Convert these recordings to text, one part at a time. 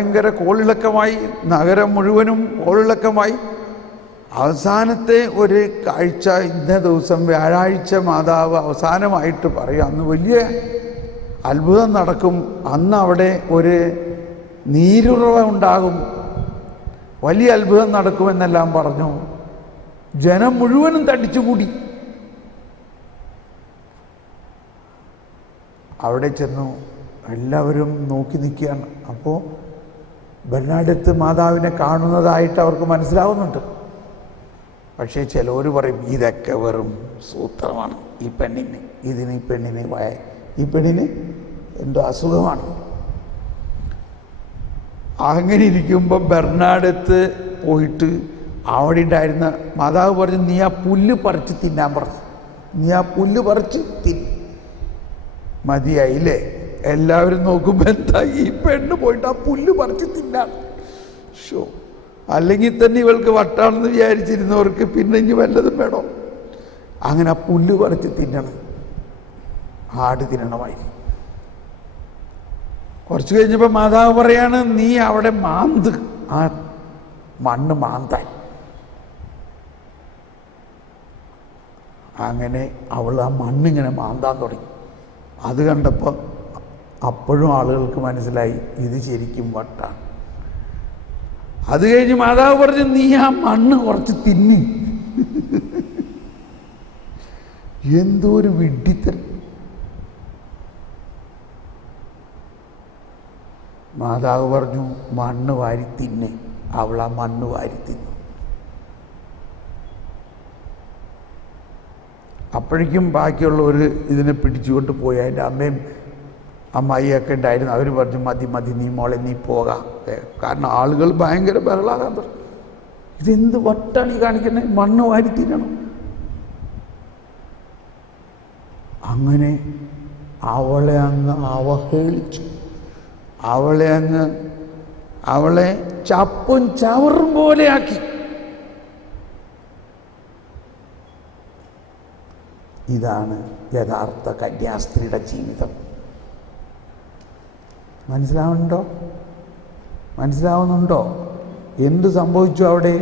ഭയങ്കര കോളിളക്കമായി, നഗരം മുഴുവനും കോളിളക്കമായി. അവസാനത്തെ ഒരു കാഴ്ച, ഇന്ന ദിവസം വ്യാഴാഴ്ച മാതാവ് അവസാനമായിട്ട് പറയും, അന്ന് വലിയ അത്ഭുതം നടക്കും, അന്ന് അവിടെ ഒരു നീരുറവ ഉണ്ടാകും, വലിയ അത്ഭുതം നടക്കുമെന്നെല്ലാം പറഞ്ഞു. ജനം മുഴുവനും തടിച്ചുകൂടി. അവിടെ ചെന്നു എല്ലാവരും നോക്കി നിൽക്കുകയാണ്. അപ്പോൾ ബെർണാഡത്ത് മാതാവിനെ കാണുന്നതായിട്ട് അവർക്ക് മനസ്സിലാവുന്നുണ്ട്. പക്ഷേ ചിലവർ പറയും ഇതൊക്കെ വെറും സൂത്രമാണ്, ഈ പെണ്ണിന് ഈ പെണ്ണിന് എന്തോ അസുഖമാണ്. അങ്ങനെ ഇരിക്കുമ്പോൾ ബെർണാഡത്ത് പോയിട്ട് അവിടെ ഉണ്ടായിരുന്ന മാതാവ് പറഞ്ഞു, നീ ആ പുല്ല് പറിച്ച് തിന്നാൻ പറഞ്ഞു. നീ ആ പുല്ല് പറിച്ച് മതിയായില്ലേ? എല്ലാവരും നോക്കുമ്പോൾ എന്താ, ഈ പെണ്ണ് പോയിട്ട് ആ പുല്ല് പറിച്ച് തിന്നാണ്. ഷോ, അല്ലെങ്കിൽ തന്നെ ഇവൾക്ക് വട്ടാണെന്ന് വിചാരിച്ചിരുന്നവർക്ക് പിന്നെ ഇനി വല്ലതും വേണോ? അങ്ങനെ ആ പുല്ല് പറിച്ച് തിന്നണം, ആട് തിന്നണമായി. കുറച്ച് കഴിഞ്ഞപ്പോൾ മാതാവ് പറയാണ്, നീ അവിടെ മാന്ത്, ആ മണ്ണ് മാന്താൻ. അങ്ങനെ അവൾ ആ മണ്ണിങ്ങനെ മാന്താൻ തുടങ്ങി. അത് കണ്ടപ്പോൾ അപ്പോഴും ആളുകൾക്ക് മനസ്സിലായി ഇത് ശരിക്കും വട്ടാണ്. അത് കഴിഞ്ഞ് മാതാവ് പറഞ്ഞു, നീ ആ മണ്ണ് കുറച്ച് തിന്നി. എന്തോ ഒരു വിഡ്ഢിത്തരം. മാതാവ് പറഞ്ഞു, മണ്ണ് വാരി തിന്നെ. അവൾ ആ മണ്ണ് വാരി തിന്നു. അപ്പോഴേക്കും ബാക്കിയുള്ളവർ ഇതിനെ പിടിച്ചുകൊണ്ട് പോയി. അതിൻ്റെ അമ്മയും അമ്മായിയൊക്കെ ഉണ്ടായിരുന്നു. അവർ പറഞ്ഞു, മതി നീ മോളെ, നീ പോകാം. കാരണം ആളുകൾ ഭയങ്കര ബഹളാകാൻ പറഞ്ഞു. ഇതെന്ത് വട്ടാണ് ഈ കാണിക്കുന്നത്, മണ്ണ് വാരി തിന്നണം. അങ്ങനെ അവളെ അങ്ങ് അവഹേളിച്ചു. അവളെ ചപ്പും ചവറും പോലെയാക്കി. ഇതാണ് യഥാർത്ഥ കന്യാസ്ത്രീയുടെ ജീവിതം. മനസ്സിലാവുന്നുണ്ടോ? എന്ത് സംഭവിച്ചു അവിടെ?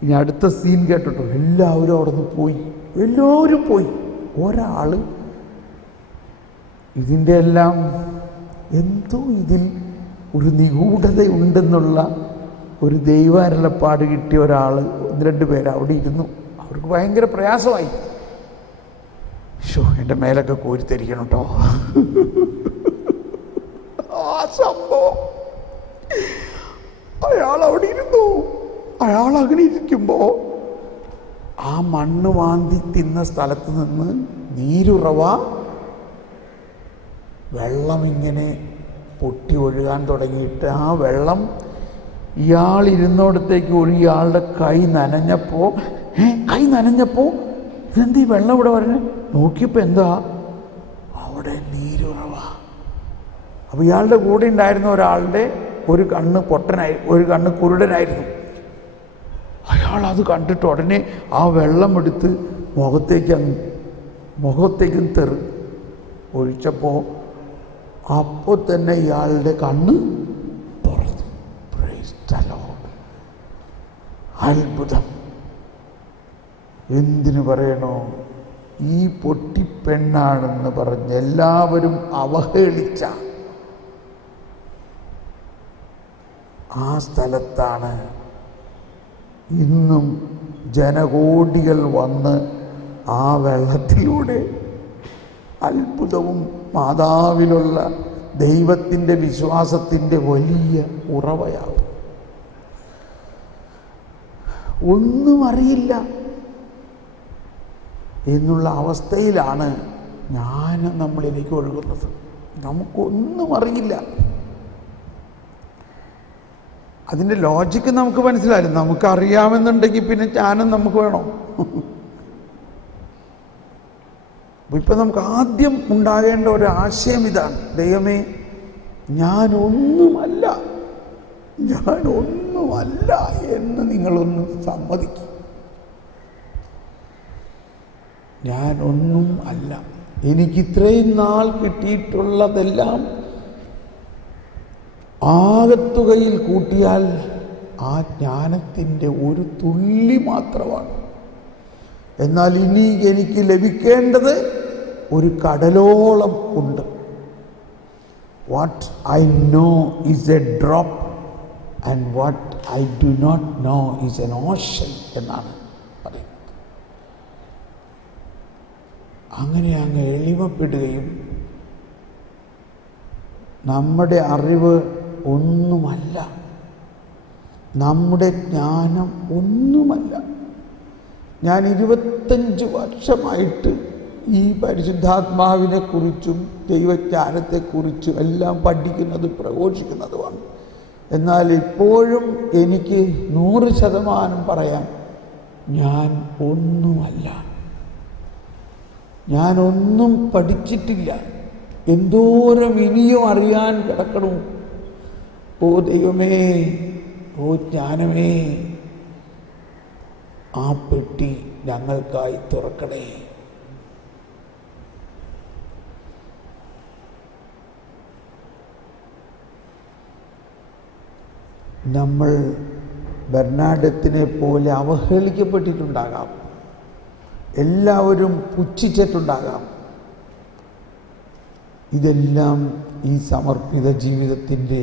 ഇനി അടുത്ത സീൻ കേട്ടോ. എല്ലാവരും അവിടെ നിന്ന് പോയി. ഒരാൾ ഇതിൻ്റെ എല്ലാം എന്തോ ഇതിൽ ഒരു നിഗൂഢതയുണ്ടെന്നുള്ള ഒരു ദൈവാരുളപ്പാട് കിട്ടിയ ഒരാൾ, 1-2 പേര് അവിടെ ഇരുന്നു. അവർക്ക് ഭയങ്കര പ്രയാസമായി. എൻ്റെ മേലൊക്കെ കോരിത്തരിക്കണം കേട്ടോ. ആ സംഭവം, അയാൾ അവിടെ ഇരുന്നു. അയാൾ അങ്ങനെ ഇരിക്കുമ്പോൾ ആ മണ്ണ് മാന്തി തിന്ന സ്ഥലത്ത് നിന്ന് നീരുറവ, വെള്ളം ഇങ്ങനെ പൊട്ടി ഒഴുകാൻ തുടങ്ങിയിട്ട് ആ വെള്ളം ഇയാൾ ഇരുന്നോടത്തേക്ക് ഒഴുകി. ഇയാളുടെ കൈ നനഞ്ഞപ്പോൾ ഇതെന്ത് ഈ വെള്ളം ഇവിടെ വരണേ? നോക്കിയപ്പോൾ എന്താ, അവിടെ നീരുറവ. അപ്പോൾ ഇയാളുടെ കൂടെ ഉണ്ടായിരുന്ന ഒരാളുടെ ഒരു കണ്ണ് ഒരു കണ്ണ് കുരുടനായിരുന്നു. അയാൾ അത് കണ്ടിട്ട് ഉടനെ ആ വെള്ളം എടുത്ത് മുഖത്തേക്കും ഒഴിച്ചപ്പോൾ അപ്പോൾ തന്നെ ഇയാളുടെ കണ്ണ് തുറന്നു. Praise the Lord. അത്ഭുതം. എന്തിനു പറയണോ? ഈ പൊട്ടിപ്പെണ്ണാണെന്ന് പറഞ്ഞ് എല്ലാവരും അവഹേളിച്ച ആ സ്ഥലത്താണ് ഇന്നും ജനകോടികൾ വന്ന് ആ വെള്ളത്തിലൂടെ അത്ഭുതവും മാതാവിലുള്ള ദൈവത്തിൻ്റെ വിശ്വാസത്തിൻ്റെ വലിയ ഉറവയാവും. ഒന്നും അറിയില്ല എന്നുള്ള അവസ്ഥയിലാണ് നമ്മളിലേക്ക് ഒഴുകുന്നത്. നമുക്കൊന്നും അറിയില്ല. അതിൻ്റെ ലോജിക്ക് നമുക്ക് മനസ്സിലായില്ല. നമുക്കറിയാമെന്നുണ്ടെങ്കിൽ പിന്നെ ജ്ഞാനം നമുക്ക് വേണോ? ഇപ്പം നമുക്ക് ആദ്യം ഉണ്ടാകേണ്ട ഒരു ആശയം ഇതാണ്, ദൈവമേ, ഞാനൊന്നുമല്ല എന്ന് നിങ്ങളൊന്ന് സമ്മതിക്കും. ഞാനൊന്നും അല്ല. എനിക്കിത്രയും നാൾ കിട്ടിയിട്ടുള്ളതെല്ലാം ആകത്തുകയിൽ കൂട്ടിയാൽ ആ ജ്ഞാനത്തിൻ്റെ ഒരു തുള്ളി മാത്രമാണ്. എന്നാൽ ഇനി എനിക്ക് ലഭിക്കേണ്ടത് ഒരു കടലോളം ഉണ്ട്. What I know is a drop and what I do not know is an ocean എന്നാണ് പറയുന്നത്. അങ്ങനെ അങ്ങ് എളിമപ്പെടുകയും നമ്മുടെ അറിവ് ഒന്നുമല്ല, നമ്മുടെ ജ്ഞാനം ഒന്നുമല്ല. ഞാൻ 25 വർഷമായിട്ട് ഈ പരിശുദ്ധാത്മാവിനെ കുറിച്ചും ദൈവജ്ഞാനത്തെക്കുറിച്ചും എല്ലാം പഠിക്കുന്നതും പ്രഘോഷിക്കുന്നതുമാണ്. എന്നാൽ ഇപ്പോഴും എനിക്ക് 100% പറയാം, ഞാൻ ഒന്നുമല്ല, ഞാനൊന്നും പഠിച്ചിട്ടില്ല. എന്തോരം ഇനിയും അറിയാൻ കിടക്കണു. ഓ ദൈവമേ, ഓ ജ്ഞാനമേ, ആ പെട്ടി ഞങ്ങൾക്കായി തുറക്കണേ. നമ്മൾ ബെർണാഡത്തിനെ പോലെ അവഹേളിക്കപ്പെട്ടിട്ടുണ്ടാകാം, എല്ലാവരും പുച്ഛിച്ചിട്ടുണ്ടാകാം. ഇതെല്ലാം ഈ സമർപ്പിത ജീവിതത്തിൻ്റെ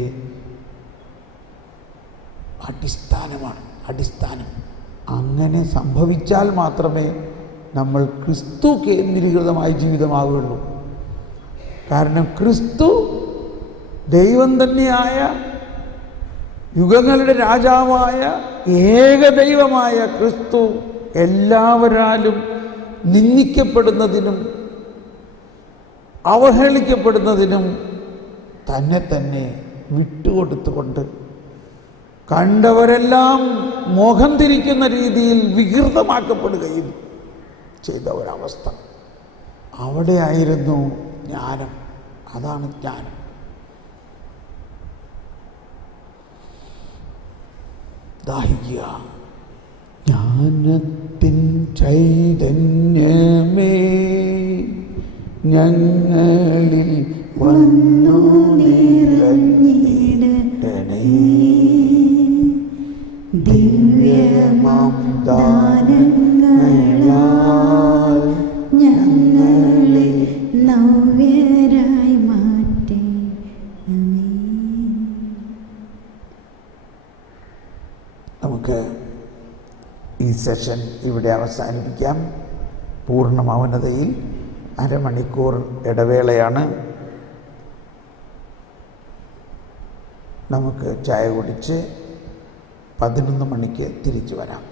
അടിസ്ഥാനം. അങ്ങനെ സംഭവിച്ചാൽ മാത്രമേ നമ്മൾ ക്രിസ്തു കേന്ദ്രീകൃതമായ ജീവിതമാകുകയുള്ളൂ. കാരണം ക്രിസ്തു ദൈവം തന്നെയായ, യുഗങ്ങളുടെ രാജാവായ, ഏകദൈവമായ ക്രിസ്തു എല്ലാവരാലും നിന്ദിക്കപ്പെടുന്നതിനും അവഹേളിക്കപ്പെടുന്നതിനും തന്നെ വിട്ടുകൊടുത്തുകൊണ്ട് കണ്ടവരെല്ലാം മുഖം തിരിക്കുന്ന രീതിയിൽ വികൃതമാക്കപ്പെടുകയും ചെയ്ത ഒരവസ്ഥ. അവിടെയായിരുന്നു ജ്ഞാനം. അതാണ് ജ്ഞാനം. ദാഹിക്കുക. ജ്ഞാനത്തിൻ ചൈതന്യമേ ഞങ്ങളിൽ വന്നു നിറഞ്ഞിടണേ. ദിവ്യമാം ദാനങ്ങളാൽ ഞങ്ങളെ നവ്യരായി മാറ്റി. നമുക്ക് ഈ സെഷൻ ഇവിടെ അവസാനിപ്പിക്കാം. പൂർണ്ണ മൗനതയിൽ അരമണിക്കൂർ ഇടവേളയാണ്. നമുക്ക് ചായ കുടിച്ച് 11 മണിക്ക് തിരിച്ചു വരാം.